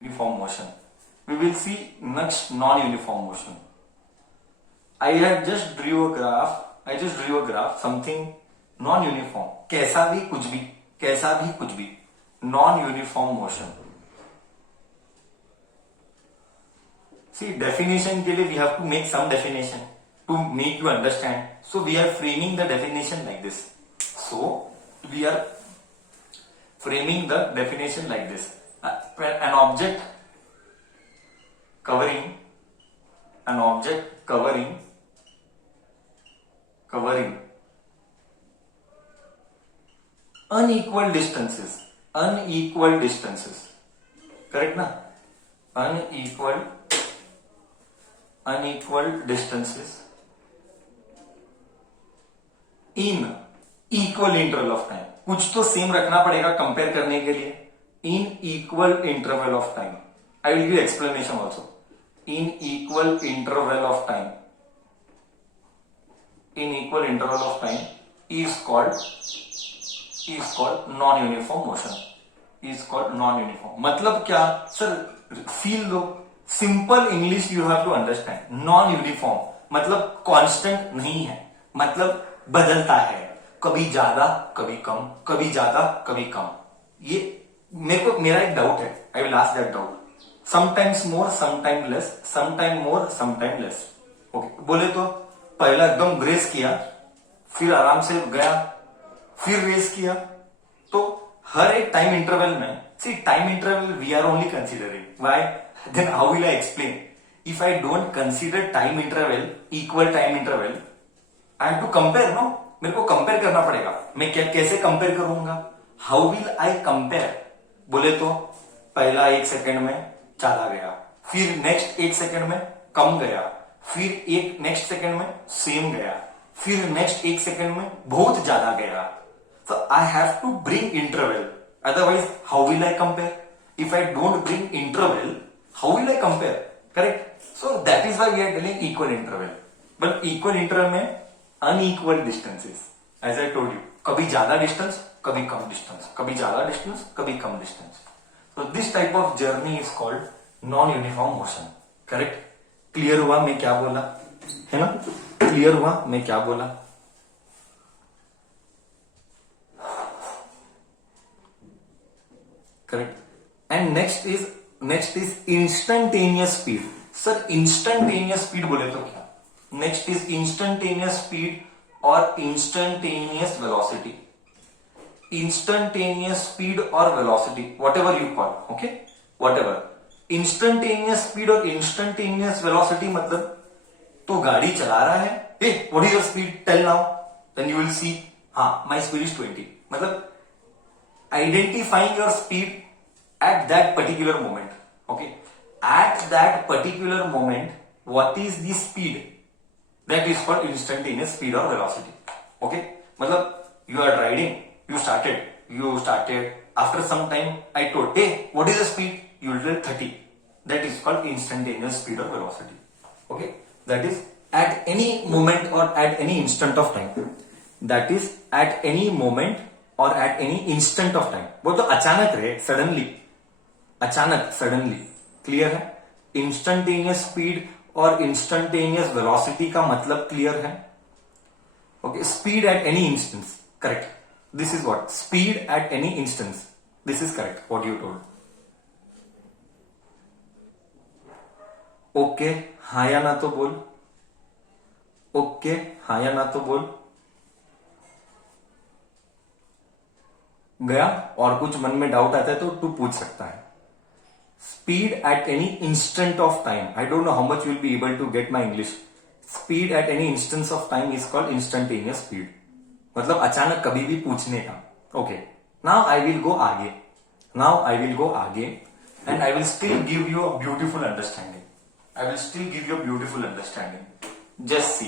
uniform motion. We will see next non-uniform motion. I had just drew a graph. I just drew a graph. Something non-uniform. कैसा भी कुछ भी, कैसा भी कुछ भी. Non-uniform motion. See, definition के लिए we have to make some definition to make you understand. So we are framing the definition like this. So we are framing the definition like this. An object covering unequal distances, correct na? Unequal distances in equal interval of time. कुछ तो same रखना पड़ेगा compare करने के लिए. In equal interval of time. I will give explanation also. In equal interval of time. In equal interval of time is called non-uniform motion. Is called non-uniform. मतलब क्या सर? फील दो. Simple English you have to understand. Non uniform मतलब constant नहीं है, मतलब बदलता है, कभी ज्यादा कभी कम, कभी ज्यादा कभी कम. ये मेरा एक डाउट है. I will ask that doubt. Sometimes more, sometime less, sometime more, sometime less. Okay, बोले तो पहला एकदम ग्रेस किया, फिर आराम से गया, फिर रेस किया. तो हर एक टाइम इंटरवल में, see time interval we are only considering. Why? Then how will I explain? If I don't consider time interval, equal time interval, I have to compare. No, मेरे को कंपेयर करना पड़ेगा. मैं कैसे कंपेयर करूंगा? How will I compare? बोले तो पहला 1 सेकंड में चला गया, फिर नेक्स्ट 1 सेकंड में कम गया, फिर एक नेक्स्ट सेकंड में सेम गया, फिर नेक्स्ट 1 सेकंड में बहुत ज्यादा गया. So I have to bring interval. Otherwise, how will I compare? If I don't bring interval, how will I compare? Correct? So that is why we are telling equal interval. But equal interval में unequal distances. As I told you, कभी ज्यादा distance, कभी कम distance, कभी ज्यादा distance, कभी कम distance. So this type of journey is called non-uniform motion. Correct? Clear हुआ मैं क्या बोला? है ना? Clear हुआ मैं क्या बोला? Correct. And next is instantaneous speed. Sir, instantaneous speed बोले तो क्या? Next is instantaneous speed or instantaneous velocity. Instantaneous speed or velocity, whatever you call, okay? Whatever. Instantaneous speed और instantaneous velocity मतलब तो गाड़ी चला रहा है. Hey, what is your speed? Tell now. Then you will see. हाँ, my speed is 20. मतलब identifying your speed at that particular moment. Okay, at that particular moment, what is the speed? That is called instantaneous speed or velocity. Okay, मतलब you are riding, you started. After some time, I told, hey, what is the speed? You will tell 30. That is called instantaneous speed or velocity. Okay, that is at any moment or at any instant of time. That is at any moment और eight any instant of time. वो तो अचानक रहे, suddenly, clear है? Instantaneous speed और instantaneous velocity का मतलब clear है? Okay, speed at any instance, correct. This is what speed at any instance. This is correct what you told. Okay, हाँ या ना तो बोल. ओके, हाँ या ना तो बोल. गया? और कुछ मन में डाउट आता है तो तू पूछ सकता है. Speed at any instant of time. I don't know how much will be able to get my English. Speed at any instance of time is called instantaneous speed. मतलब अचानक कभी भी पूछने का. Okay, now I will go आगे and I will still give you a beautiful understanding. Just see.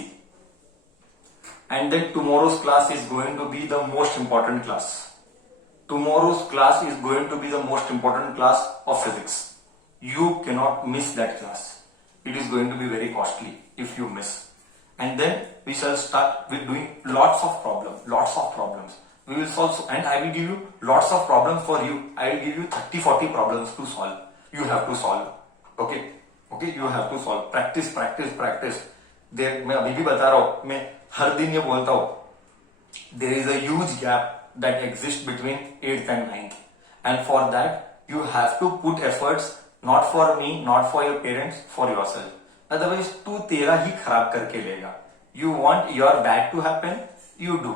And then tomorrow's class is going to be the most important class. Tomorrow's class is going to be the most important class of physics. You cannot miss that class. It is going to be very costly if you miss. And then we shall start with doing lots of problems. We will solve, and I will give you lots of problems for you. I will give you 30-40 problems to solve. You have to solve. Okay okay, you have to solve. Practice practice practice. देख, मैं अभी भी बता रहा हूं, मैं हर दिन ये बोलता हूं, there is a huge gap that exists between 8th and 9th, and for that you have to put efforts, not for me, not for your parents, for yourself. Otherwise तू तेरा ही खराब करके लेगा। You want your bad to happen, you do,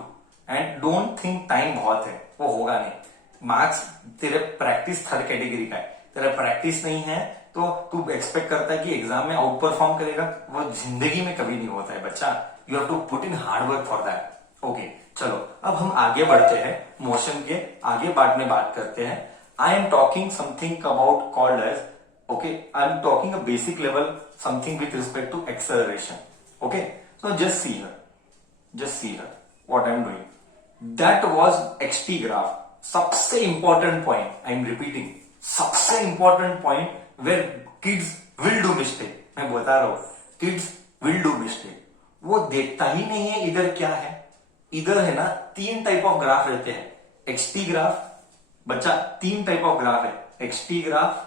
and don't think time बहुत है, वो होगा नहीं। मार्क्स तेरे प्रैक्टिस थर्ड कैटेगरी का है, तेरा प्रैक्टिस नहीं है तो तू एक्सपेक्ट करता है कि एग्जाम में आउट परफॉर्म करेगा, वो जिंदगी में कभी नहीं होता है बच्चा। You have to put in hard work for that. Okay, चलो अब हम आगे बढ़ते हैं, मोशन के आगे पार्ट में बात करते हैं। I am talking something about called as, okay, I am talking a basic level something with respect to acceleration. Okay, so just see here what I am doing. That was XT graph. सबसे important point, I am repeating, सबसे important point where kids will do mistake. मैं बता रहा हूं, kids will do mistake. वो देखता ही नहीं है इधर क्या है। इधर है ना, 3 टाइप ऑफ ग्राफ रहते हैं। एक्सटी ग्राफ, बच्चा 3 टाइप ऑफ ग्राफ है, XT graph,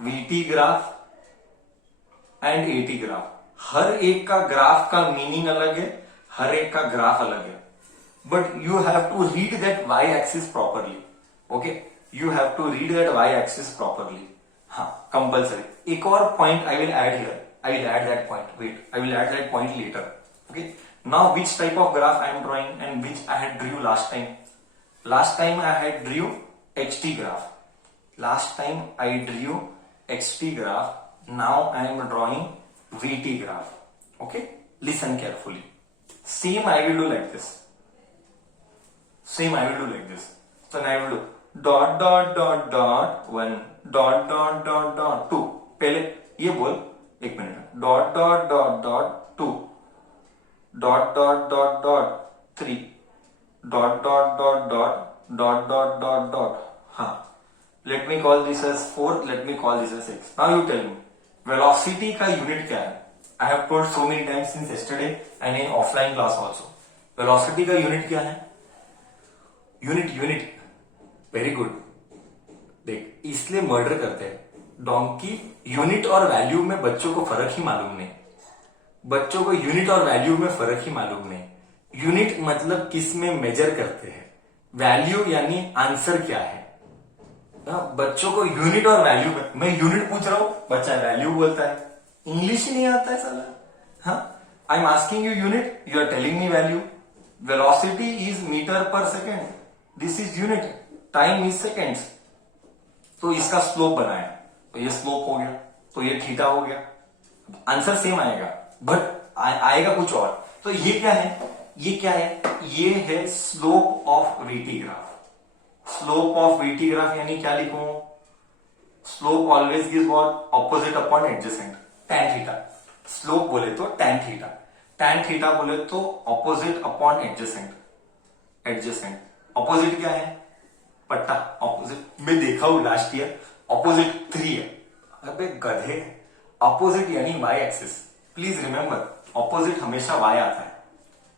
VT graph and AT graph. हर एक का ग्राफ का मीनिंग अलग है, हर एक का ग्राफ अलग है, but you have to read that Y axis properly. Okay, you have to read that Y axis properly. हाँ, कंपल्सरी। एक और point I will add here, I will add that point. Wait, I will add that point later. Okay. Now, which type of graph I am drawing and which I had drew last time? Last time I had drew XT graph. Last time I drew XT graph. Now I am drawing VT graph. Okay. Listen carefully. Same I will do like this. Same I will do like this. So I will do dot dot dot dot 1 dot dot dot dot 2. पहले ये बोल, एक minute, dot dot dot dot 2 dot dot dot dot 3 dot dot dot dot dot dot dot dot. हाँ, let me call this as 4, let me call this as 6। Now you tell me, velocity का unit क्या है? I have told so many times since yesterday and in offline class also. Velocity का unit क्या है? Unit. Very good. देख, इसलिए murder करते हैं डोंकी। यूनिट और वैल्यू में बच्चों को फर्क ही मालूम नहीं। बच्चों को यूनिट और वैल्यू में फर्क ही मालूम नहीं। यूनिट मतलब किस में मेजर करते हैं, वैल्यू यानी आंसर क्या है। बच्चों को यूनिट और वैल्यू में, मैं यूनिट पूछ रहा हूं, बच्चा वैल्यू बोलता है। इंग्लिश ही नहीं आता है साला। हाँ, I am asking you unit, you are telling me value. Velocity is metre per second, this is unit, time is seconds. तो इसका स्लोप बनाया, तो ये स्लोप हो गया, तो ये थीटा हो गया। आंसर सेम आएगा, बट आएगा कुछ और। तो ये क्या है? ये है slope of VT graph. Slope of VT graph यानी क्या लिखूं? Slope always gives what? Opposite upon adjacent, tan theta. Slope बोले तो tan थीटा, tan थीटा बोले तो ऑपोजिट अपॉन एडजेसेंट। ऑपोजिट क्या है? पट्टा। ऑपोजिट मैं देखा हूं लास्ट ईयर, ऑपोजिट 3 है। अबे गधे, ऑपोजिट यानी Y axis. Please remember, opposite हमेशा वाई आता है,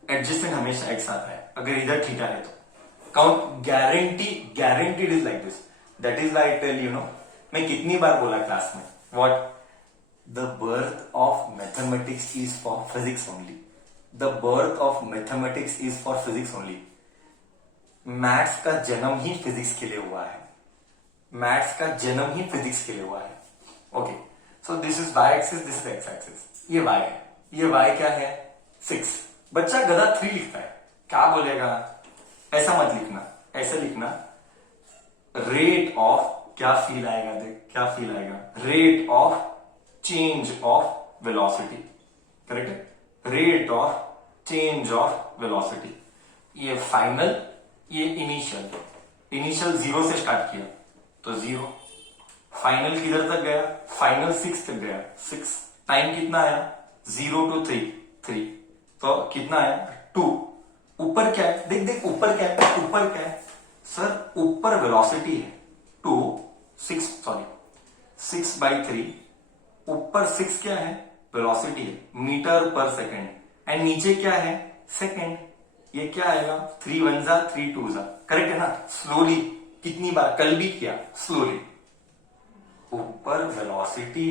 एडजेसेंट हमेशा एक्स आता है, अगर इधर थीटा है तो। Count guaranteed is like this. That is why I tell you know, मैं कितनी बार बोला क्लास में, what? The birth of mathematics is for physics only. The birth of mathematics is for physics only. Maths का जन्म ही physics के लिए हुआ है। मैथ्स का जन्म ही फिजिक्स के लिए हुआ है। Okay, so this is Y axis, this is X axis. ये वाई है, ये वाई क्या है? 6। बच्चा गधा 3 लिखता है, क्या बोलेगा? ऐसा मत लिखना, ऐसे लिखना, रेट ऑफ, क्या फील आएगा? देख क्या फील आएगा? Rate of change of velocity, correct है? Rate of change of velocity. ये फाइनल, ये इनिशियल 0 से स्टार्ट किया तो 0, फाइनल किधर तक गया? फाइनल 6 तक गया। 6 टाइम कितना आया? 0 to 3, तो कितना आया? 2। ऊपर क्या है? देख ऊपर क्या है? ऊपर क्या है सर? ऊपर वेलोसिटी है 6/3। ऊपर 6 क्या है? वेलोसिटी है, मीटर पर सेकेंड। एंड नीचे क्या है? सेकेंड। ये क्या आएगा? 3 1 जा 3 2 जा, करेक्ट है ना? स्लोली, कितनी बार? कल भी किया, स्लोली। पर वेलोसिटी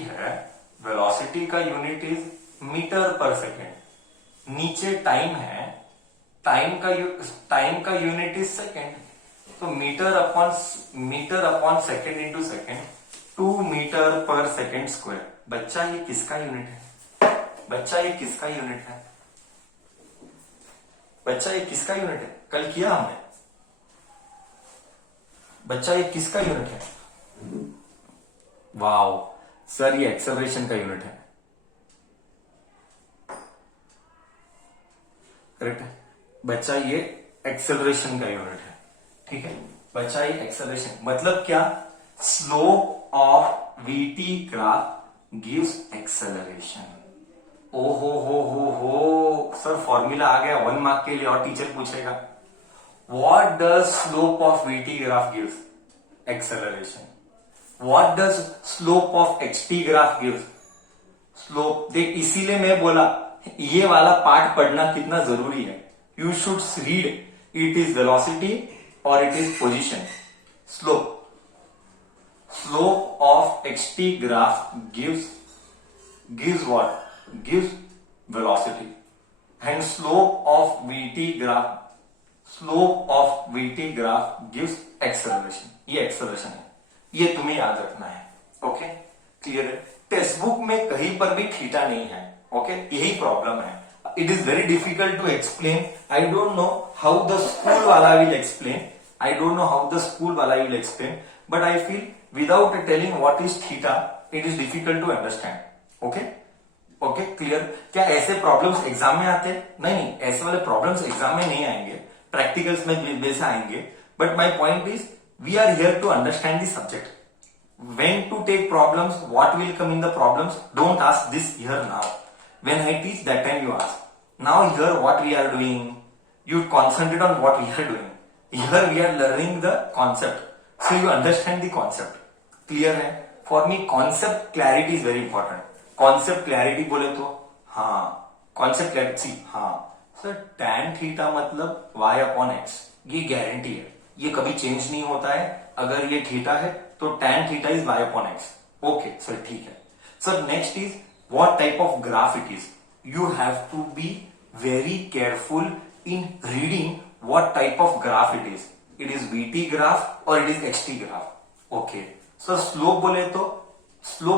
है, वेलोसिटी का unit is metre per second. नीचे टाइम है, टाइम का यूनिट इज सेकेंड। तो metre upon second into second, 2 metre per second square. बच्चा ये किसका यूनिट है? बच्चा ये किसका यूनिट है? बच्चा ये किसका यूनिट है? कल किया हमने। बच्चा ये किसका यूनिट है? वाओ सर, ये एक्सेलरेशन का यूनिट है। करेक्ट है बच्चा, ये एक्सेलरेशन का यूनिट है। ठीक है बच्चा, ये एक्सेलरेशन मतलब क्या? Slope of VT graph gives acceleration. ओ हो सर, फॉर्मूला आ गया 1 मार्क के लिए और टीचर पूछेगा what does slope of VT graph gives? Acceleration. What does slope of XT graph gives? Slope. देख इसीलिए मैं बोला ये वाला पार्ट पढ़ना कितना जरूरी है। You should read it is velocity और it is position. Slope of XT graph gives what? Gives velocity. And slope of VT graph gives acceleration. ये acceleration है, ये तुम्हें याद रखना है। ओके क्लियर है? टेक्स्ट बुक में कहीं पर भी थीटा नहीं है। ओके यही प्रॉब्लम है। It is very difficult to explain. I don't know how the school वाला will explain, but I feel without telling what is theta it is difficult to understand. Okay clear? क्या ऐसे problems exam में आते हैं? नहीं, ऐसे वाले problems exam में नहीं आएंगे, प्रैक्टिकल्स में वैसे आएंगे। But my point is we are here to understand the subject. When to take problems, what will come in the problems, don't ask this here now. When I teach, that time you ask. Now here what we are doing, you concentrate on what we are doing. Here we are learning the concept, so you understand the concept. Clear है? For me concept clarity is very important. Concept clarity बोले तो हाँ, concept clarity हाँ sir, tan theta मतलब y upon x, ये guarantee है, ये कभी चेंज नहीं होता है। अगर ये थीटा है तो tan theta is y upon x। Okay sir ठीक है sir. Next is what type of graph it is. You have to be very careful in reading what type of graph it is. It is VT graph और it is XT graph. Okay sir, slope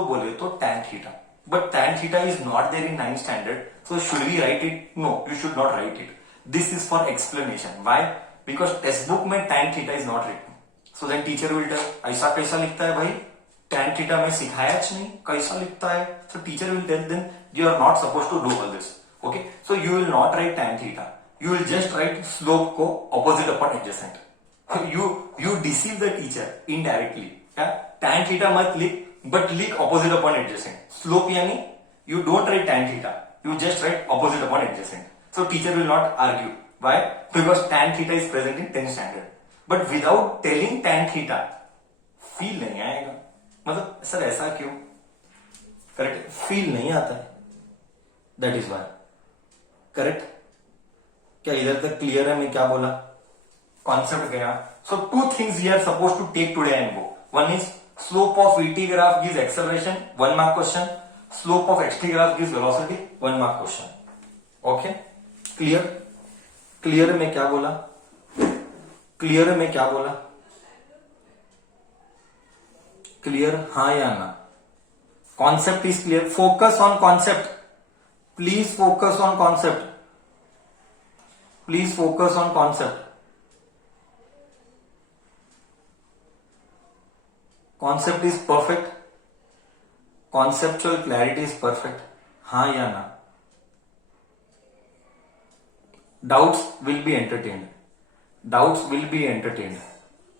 बोले तो tan theta, but tan theta is not there in 9th standard, so should we write it? No, you should not right it. This is for explanation. Why? Because text book में tan theta is not written. So then teacher will tell ऐसा कैसा लिखता है भाई, tan theta में सिखाया नहीं, कैसा लिखता है? So teacher will tell then you are not suppose to do all this. Okay so you will not write tan theta, you will just write slope को opposite upon adjacent. You deceive the teacher indirectly. tan theta मत लिख, but लिख opposite upon adjacent. Slope यानी you don't write tan theta, you just write opposite upon adjacent. So teacher will not argue. Why? Because tan theta is present in 10th standard. But without telling tan theta, feel नहीं आएगा। मतलब sir ऐसा क्यों? Correct, feel नहीं आता है, that is Y. Correct? क्या इधर तक क्लियर है? मैं क्या बोला, कॉन्सेप्ट गया। So two things we are suppose to take today and go. One is slope of VT graph gives acceleration, 1 mark question. Slope of XT graph gives velocity, 1 mark question. Okay clear? Clear में क्या बोला? Clear में क्या बोला? Clear हाँ या ना? Concept is clear. Focus on concept, please focus on concept, please focus on concept. Concept is perfect, conceptual clarity is perfect, हाँ या ना? Doubts will be entertained, doubts will be entertained.